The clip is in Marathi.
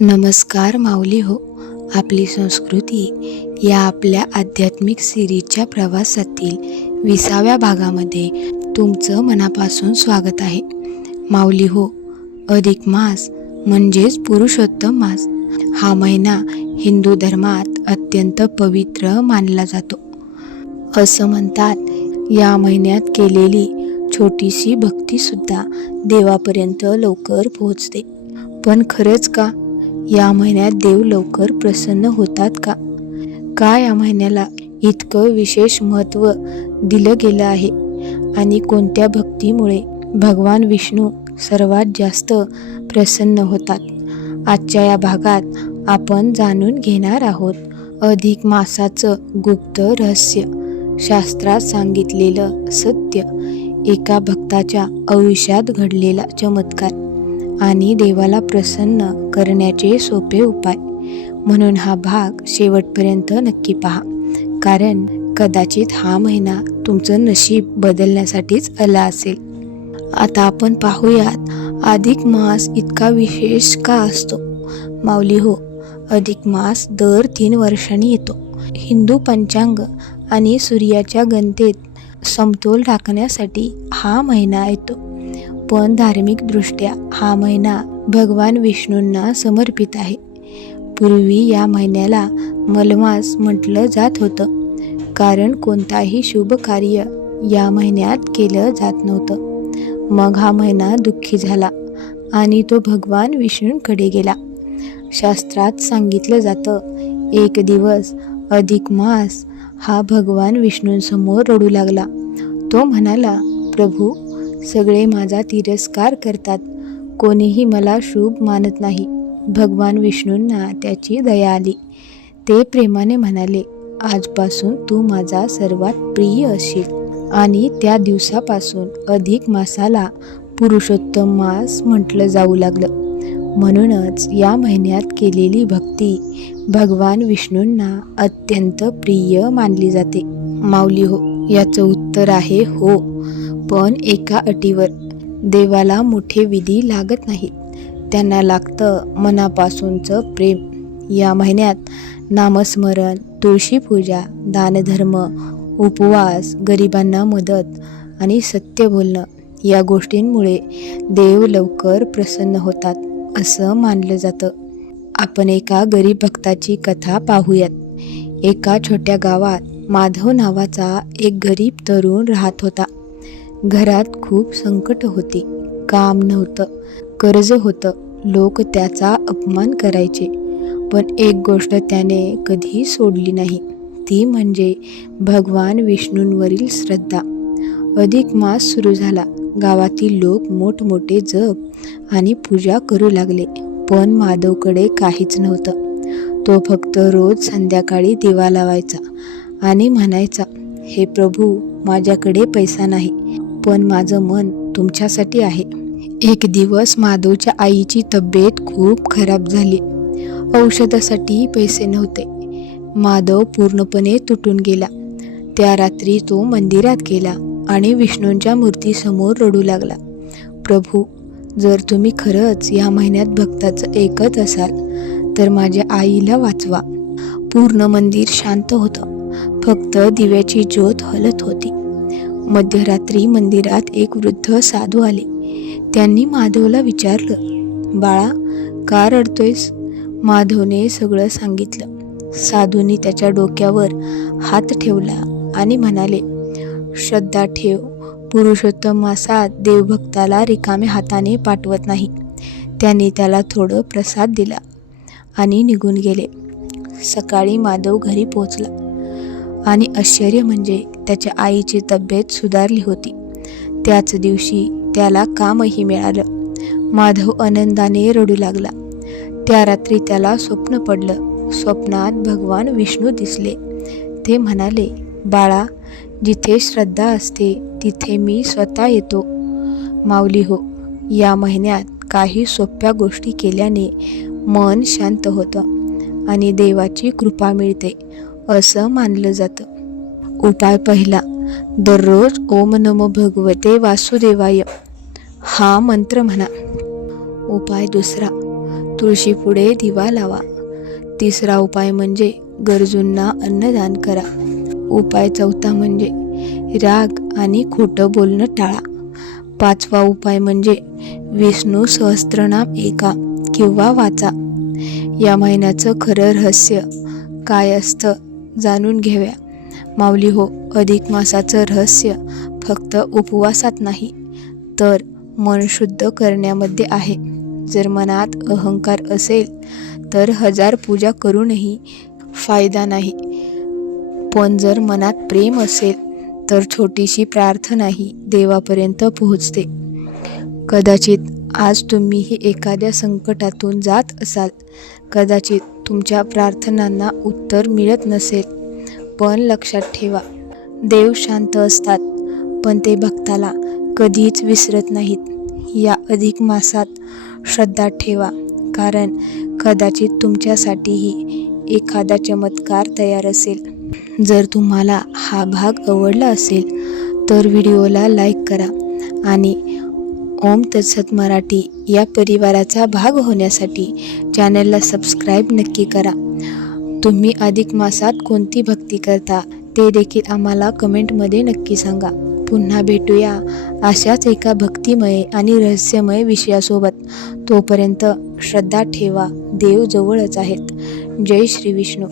नमस्कार माऊली हो. आपली संस्कृती या आपल्या आध्यात्मिक सिरीजच्या प्रवासातील 20व्या भागामध्ये तुमचं मनापासून स्वागत आहे. माऊली हो, अधिक मास म्हणजेच पुरुषोत्तम मास हा महिना हिंदू धर्मात अत्यंत पवित्र मानला जातो. असं म्हणतात, या महिन्यात केलेली छोटीशी भक्तीसुद्धा देवापर्यंत लवकर पोहोचते. पण खरंच का? या महिन्यात देव लवकर प्रसन्न होतात का? का या महिन्याला इतकं विशेष महत्त्व दिलं गेलं आहे? आणि कोणत्या भक्तीमुळे भगवान विष्णू सर्वात जास्त प्रसन्न होतात? आजच्या या भागात आपण जाणून घेणार आहोत अधिक मासाचं गुप्त रहस्य, शास्त्रात सांगितलेलं सत्य, एका भक्ताच्या आयुष्यात घडलेला चमत्कार आणि देवाला प्रसन्न करण्याचे सोपे उपाय. म्हणून हा भाग शेवटपर्यंत नक्की पहा, कारण कदाचित हा महिना तुमचं नशीब बदलण्यासाठीच आला असेल. आता आपण पाहूयात, अधिक मास इतका विशेष का असतो? माऊली हो, अधिक मास दर 3 वर्षांनी येतो. हिंदू पंचांग आणि सूर्याच्या गणनेत समतोल राखण्यासाठी हा महिना येतो. पण धार्मिकदृष्ट्या हा महिना भगवान विष्णूंना समर्पित आहे. पूर्वी या महिन्याला मलमास म्हटलं जात होतं, कारण कोणताही शुभ कार्य या महिन्यात केलं जात नव्हतं. मग हा महिना दुःखी झाला आणि तो भगवान विष्णूंकडे गेला. शास्त्रात सांगितलं जातं, एक दिवस अधिक मास हा भगवान विष्णूंसमोर रडू लागला. तो म्हणाला, प्रभू, सगळे माझा तिरस्कार करतात, कोणीही मला शुभ मानत नाही. भगवान विष्णूंना त्याची दया आली. ते प्रेमाने म्हणाले, आजपासून तू माझा सर्वात प्रिय असशील. आणि त्या दिवसापासून अधिक मासाला पुरुषोत्तम मास म्हटलं जाऊ लागलं. म्हणूनच या महिन्यात केलेली भक्ती भगवान विष्णूंना अत्यंत प्रिय मानली जाते. माऊली हो, याचं उत्तर आहे हो, पण एका अटीवर. देवाला मोठे विधी लागत नाहीत, त्यांना लागतं मनापासूनचं प्रेम. या महिन्यात नामस्मरण, तुळशीपूजा, दानधर्म, उपवास, गरिबांना मदत आणि सत्य बोलणं या गोष्टींमुळे देव लवकर प्रसन्न होतात असं मानलं जातं. आपण एका गरीब भक्ताची कथा पाहूयात. एका छोट्या गावात माधव नावाचा एक गरीब तरुण राहत होता. घरात खूप संकट होती. काम नव्हतं, कर्ज होतं, लोक त्याचा अपमान करायचे. पण एक गोष्ट त्याने कधी सोडली नाही, ती म्हणजे भगवान विष्णूंवरील श्रद्धा. अधिक मास सुरू झाला. गावातील लोक मोठमोठे जप आणि पूजा करू लागले. पण माधवकडे काहीच नव्हतं. तो फक्त रोज संध्याकाळी दिवा लावायचा आणि म्हणायचा, हे प्रभू, माझ्याकडे पैसा नाही, पण माझं मन तुमच्यासाठी आहे. एक दिवस माधवच्या आईची तब्येत खूप खराब झाली. औषधासाठी पैसे नव्हते. माधव पूर्णपणे तुटून गेला. त्या रात्री तो मंदिरात गेला आणि विष्णूंच्या मूर्तीसमोर रडू लागला, प्रभू, जर तुम्ही खरंच या महिन्यात भक्ताचं ऐकत असाल तर माझ्या आईला वाचवा. पूर्ण मंदिर शांत होतं. फक्त दिव्याची ज्योत हलत होती. मध्यरात्री मंदिरात एक वृद्ध साधू आले. त्यांनी माधवला विचारलं, बाळा, का रडतोयस? माधवने सगळं सांगितलं. साधूंनी त्याच्या डोक्यावर हात ठेवला आणि म्हणाले, श्रद्धा ठेव, पुरुषोत्तम मासात देवभक्ताला रिकाम्या हाताने पाठवत नाही. त्यांनी त्याला थोडं प्रसाद दिला आणि निघून गेले. सकाळी माधव घरी पोहोचला आणि आश्चर्य म्हणजे त्याच्या आईची तब्येत सुधारली होती. त्याच दिवशी त्याला कामही मिळालं. माधव आनंदाने रडू लागला. त्या रात्री त्याला स्वप्न पडलं. स्वप्नात भगवान विष्णू दिसले. ते म्हणाले, बाळा, जिथे श्रद्धा असते तिथे मी स्वतः येतो. माऊली हो, या महिन्यात काही सोप्या गोष्टी केल्याने मन शांत होतं आणि देवाची कृपा मिळते असं मानलं जातं. उपाय पहिला, दररोज ओम नमो भगवते वासुदेवाय हा मंत्र म्हणा. उपाय दुसरा, तुळशीपुढे दिवा लावा. तिसरा उपाय म्हणजे गरजूंना अन्नदान करा. उपाय चौथा म्हणजे राग आणि खोटं बोलणं टाळा. पाचवा उपाय म्हणजे विष्णू सहस्त्रनाम ऐका किंवा वाचा. या महिन्याचं खरं रहस्य काय असतं जाणून घेऊया. माऊली हो, अधिक मासाचं रहस्य फक्त उपवासात नाही तर मन शुद्ध करण्यामध्ये आहे. जर मनात अहंकार असेल तर 1000 पूजा करूनही फायदा नाही, पण जर मनात प्रेम असेल तर छोटीशी प्रार्थनाही देवापर्यंत पोहोचते. कदाचित आज तुम्हीही एखाद्या संकटातून जात असाल. कदाचित तुमच्या प्रार्थनांना उत्तर मिळत नसेल, पण लक्षात ठेवा, देव शांत असतात पण ते भक्ताला कधीच विसरत नाहीत. या अधिक मासात श्रद्धा ठेवा, कारण कदाचित तुमच्यासाठीही एखादा चमत्कार तयार असेल. जर तुम्हाला हा भाग आवडला असेल तर व्हिडिओला लाईक करा आणि ओम तत्सत मराठी या परिवाराचा भाग होण्यासाठी चॅनलला सबस्क्राईब नक्की करा. तुम्ही अधिक मासात कोणती भक्ती करता ते देखील आम्हाला कमेंटमध्ये नक्की सांगा. पुन्हा भेटूया अशाच एका भक्तिमय आणि रहस्यमय विषयासोबत. तोपर्यंत श्रद्धा ठेवा, देव जवळच आहेत. जय श्री विष्णू.